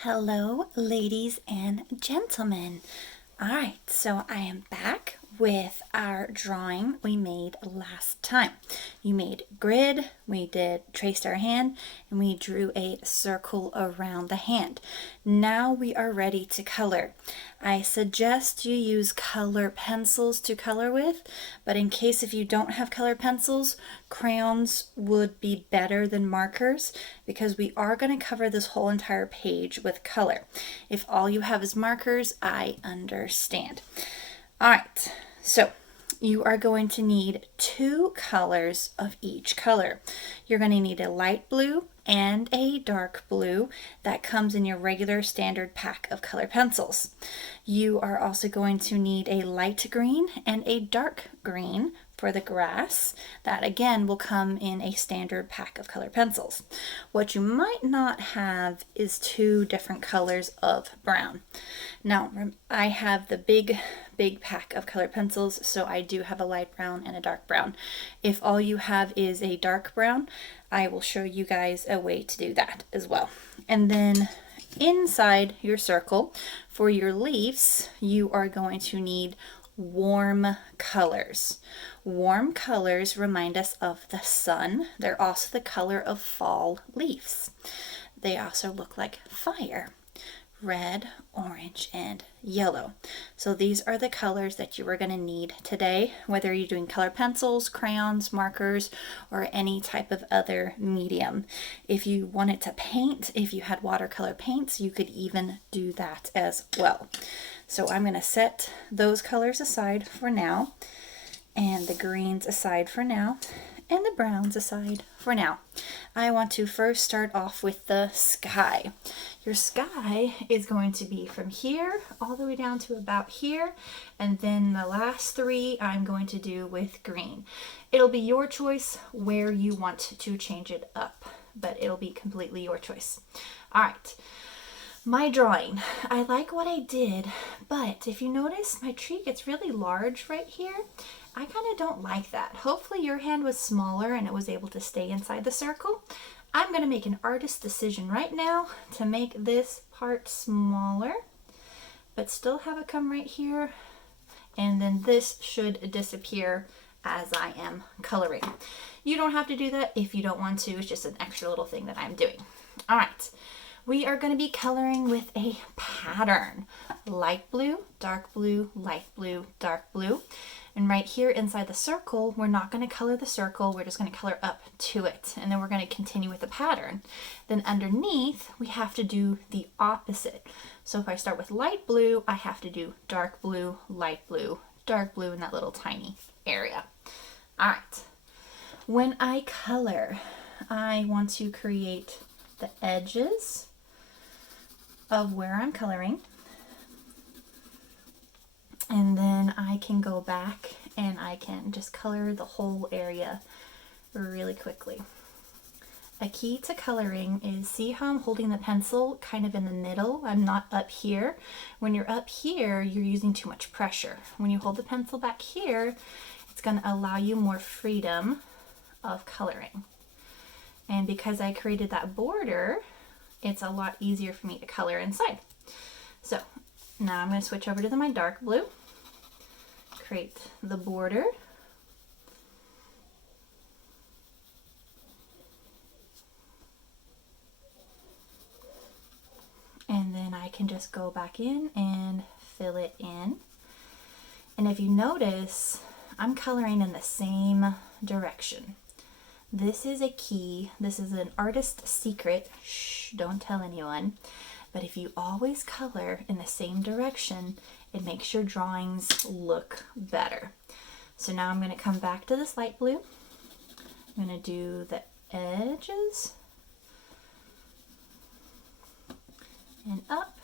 Hello, ladies and gentlemen. All right, so I am back with our drawing we made last time. You made grid, we traced our hand, and we drew a circle around the hand. Now we are ready to color. I suggest you use color pencils to color with, but in case if you don't have color pencils, crayons would be better than markers because we are going to cover this whole entire page with color. If all you have is markers, I understand. All right, so you are going to need two colors of each color. You're going to need a light blue and a dark blue that comes in your regular standard pack of color pencils. You are also going to need a light green and a dark green for the grass. That again will come in a standard pack of color pencils. What you might not have is two different colors of brown. Now I have the big pack of color pencils, so I do have a light brown and a dark brown. If all you have is a dark brown, I will show you guys a way to do that as well. And then inside your circle for your leaves, you are going to need warm colors. Warm colors remind us of the sun. They're also the color of fall leaves. They also look like fire. Red, orange, and yellow. So these are the colors that you are going to need today, whether you're doing color pencils, crayons, markers, or any type of other medium. If you wanted to paint, if you had watercolor paints, you could even do that as well. So I'm going to set those colors aside for now, and the greens aside for now, and the browns aside for now. I want to first start off with the sky. Your sky is going to be from here all the way down to about here, and then the last three I'm going to do with green. It'll be your choice where you want to change it up, but it'll be completely your choice. All right. My drawing, I like what I did, but if you notice, my tree gets really large right here. I kind of don't like that. Hopefully your hand was smaller and it was able to stay inside the circle. I'm going to make an artist decision right now to make this part smaller, but still have it come right here. And then this should disappear as I am coloring. You don't have to do that if you don't want to. It's just an extra little thing that I'm doing. All right. We are going to be coloring with a pattern. Light blue, dark blue, light blue, dark blue. And right here inside the circle, we're not going to color the circle. We're just going to color up to it. And then we're going to continue with the pattern. Then underneath, we have to do the opposite. So if I start with light blue, I have to do dark blue, light blue, dark blue in that little tiny area. All right. When I color, I want to create the edges of where I'm coloring, and then I can go back and I can just color the whole area really quickly. A key to coloring is, see how I'm holding the pencil kind of in the middle? I'm not up here. When you're up here, you're using too much pressure. When you hold the pencil back here, it's going to allow you more freedom of coloring. And because I created that border, it's a lot easier for me to color inside. So now I'm going to switch over to my dark blue, create the border, and then I can just go back in and fill it in. And if you notice, I'm coloring in the same direction. This is a key. This is an artist secret. Shh, don't tell anyone. But if you always color in the same direction, it makes your drawings look better. So now I'm going to come back to this light blue. I'm going to do the edges and up,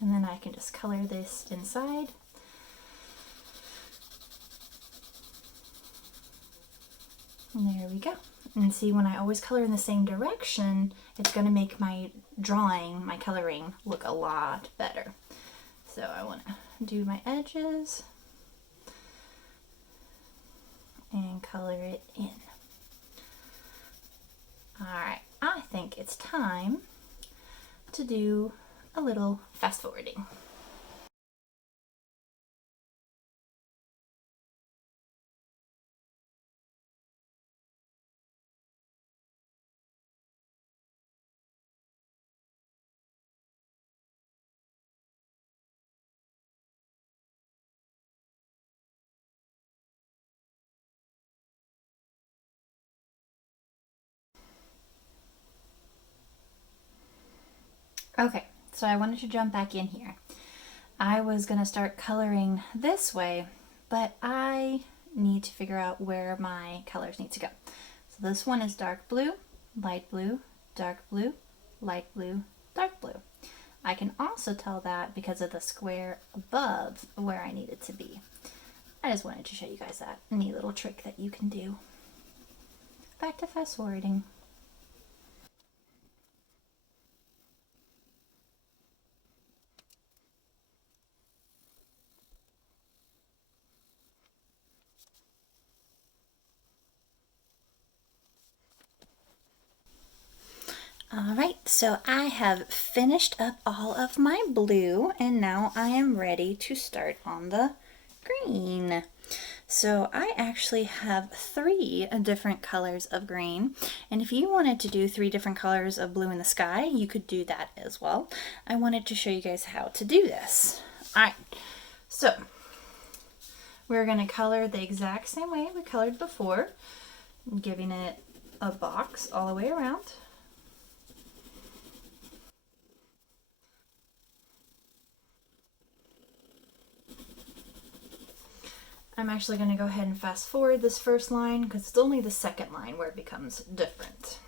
and then I can just color this inside. And there we go. And see, when I always color in the same direction, it's going to make my drawing, my coloring, look a lot better. So I want to do my edges and color it in. All right, I think it's time to do a little fast forwarding. Okay, so I wanted to jump back in here. I was going to start coloring this way, but I need to figure out where my colors need to go. So this one is dark blue, light blue, dark blue, light blue, dark blue. I can also tell that because of the square above where I need it to be. I just wanted to show you guys that neat little trick that you can do. Back to fast forwarding. All right, so I have finished up all of my blue and now I am ready to start on the green. So I actually have 3 different colors of green, and if you wanted to do 3 different colors of blue in the sky, you could do that as well. I wanted to show you guys how to do this. All right, so we're going to color the exact same way we colored before, giving it a box all the way around. I'm actually going to go ahead and fast forward this first line because it's only the second line where it becomes different.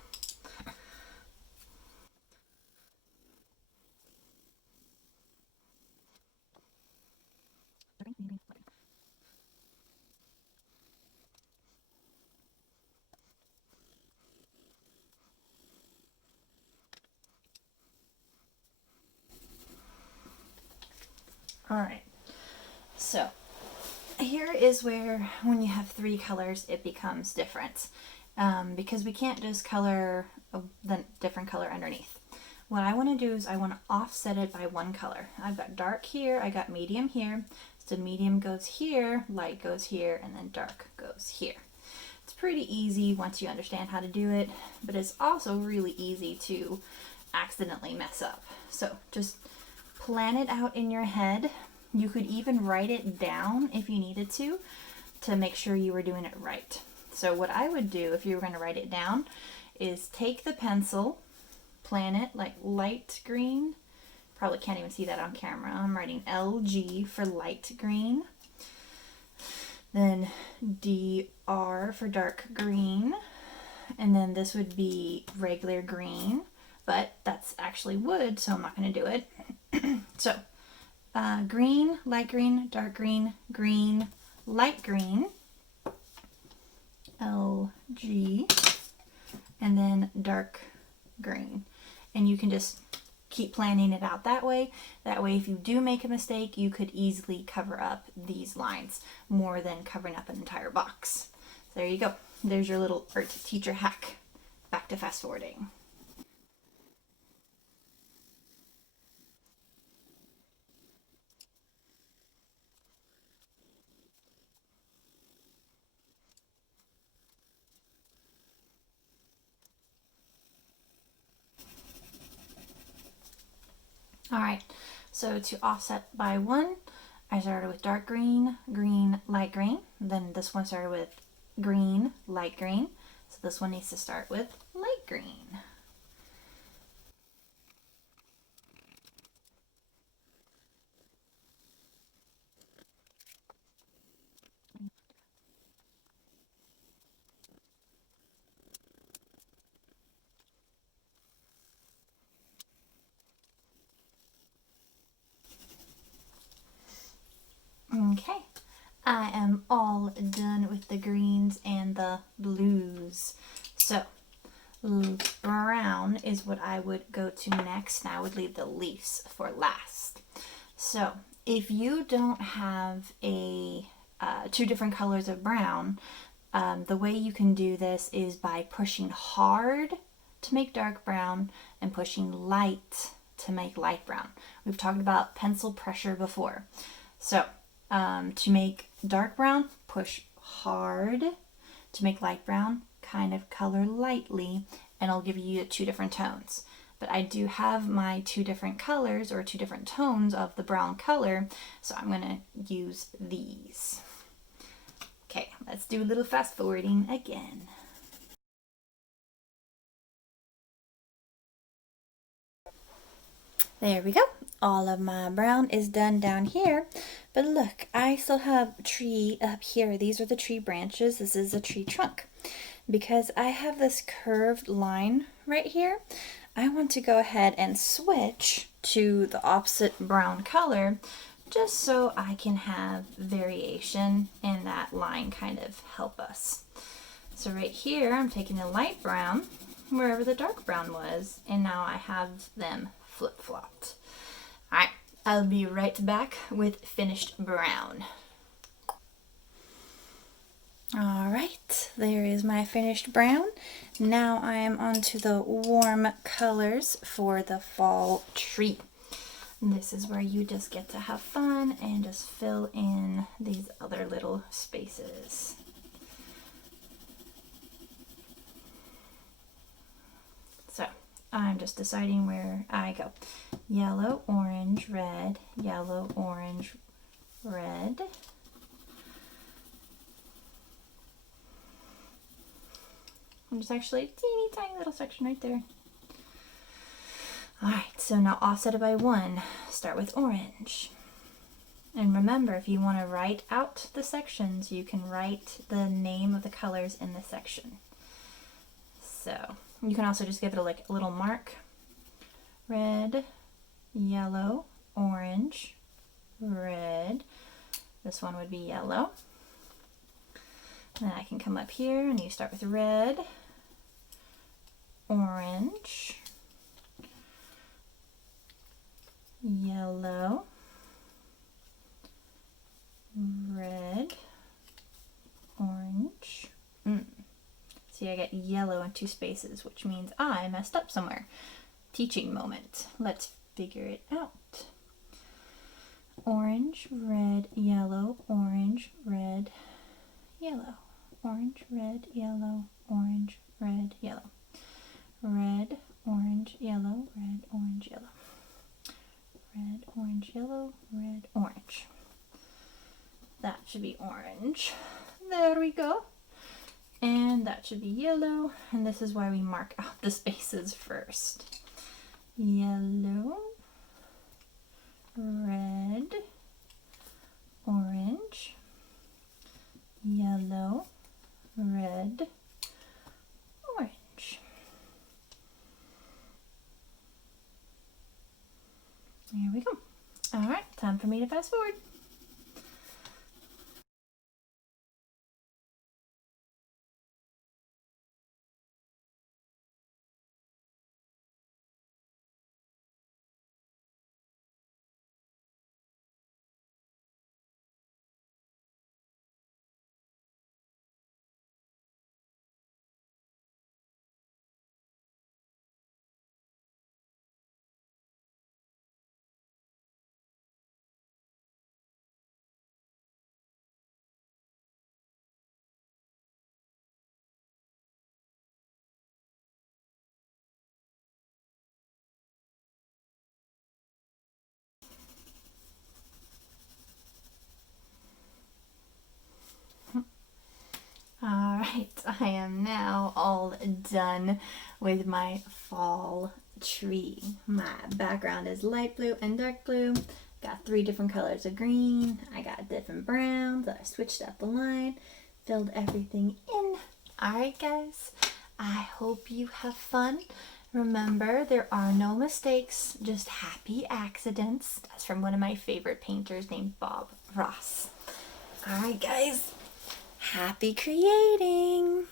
All right, so here is where when you have 3 colors it becomes different, because we can't just color the different color underneath. What I want to do is I want to offset it by 1 color. I've got dark here, I got medium here, so medium goes here, light goes here, and then dark goes here. It's pretty easy once you understand how to do it, but it's also really easy to accidentally mess up. So just plan it out in your head. You could even write it down if you needed to make sure you were doing it right. So what I would do if you were going to write it down is take the pencil, plan it like light green. Probably can't even see that on camera. I'm writing LG for light green. Then DR for dark green. And then this would be regular green, but that's actually wood, so I'm not going to do it. So green, light green, dark green, green, light green, LG, and then dark green. And you can just keep planning it out that way. That way, if you do make a mistake, you could easily cover up these lines more than covering up an entire box. So there you go. There's your little art teacher hack. Back to fast forwarding. All right, so to offset by 1, I started with dark green, green, light green. Then this one started with green, light green. So this one needs to start with light green. Okay, I am all done with the greens and the blues. So brown is what I would go to next, and I would leave the leaves for last. So if you don't have a 2 different colors of brown, the way you can do this is by pushing hard to make dark brown and pushing light to make light brown. We've talked about pencil pressure before. So to make dark brown, push hard. To make light brown, kind of color lightly, and it'll give you 2 different tones. But I do have my 2 different colors or 2 different tones of the brown color, so I'm going to use these. Okay, let's do a little fast forwarding again. There we go. All of my brown is done down here. But look, I still have a tree up here. These are the tree branches. This is a tree trunk. Because I have this curved line right here, I want to go ahead and switch to the opposite brown color just so I can have variation and that line kind of help us. So right here, I'm taking the light brown wherever the dark brown was, and now I have them flip-flopped. All right, I'll be right back with finished brown. All right, there is my finished brown. Now I am onto the warm colors for the fall tree. And this is where you just get to have fun and just fill in these other little spaces. So I'm just deciding where I go. Yellow, orange, red, yellow, orange, red. There's actually a teeny tiny little section right there. Alright, so now offset it by 1. Start with orange. And remember, if you want to write out the sections, you can write the name of the colors in the section. So you can also just give it a little mark. Red, yellow, orange, red. This one would be yellow. Then I can come up here and you start with red, orange, yellow, red, orange. See, I get yellow in 2 spaces, which means I messed up somewhere. Teaching moment. Let's figure it out. Orange, red, yellow, orange, red, yellow. Orange, red, yellow, orange, red, yellow. Red, orange, yellow, red, orange, yellow. Red, orange, yellow, red, orange. That should be orange. There we go. And that should be yellow. And this is why we mark out the spaces first. Yellow, red, orange, yellow, red, orange. There we go. All right, time for me to fast forward. Alright, I am now all done with my fall tree. My background is light blue and dark blue. Got 3 different colors of green. I got different browns. I switched out the line, filled everything in. Alright guys, I hope you have fun. Remember, there are no mistakes, just happy accidents. That's from one of my favorite painters named Bob Ross. Alright guys, happy creating!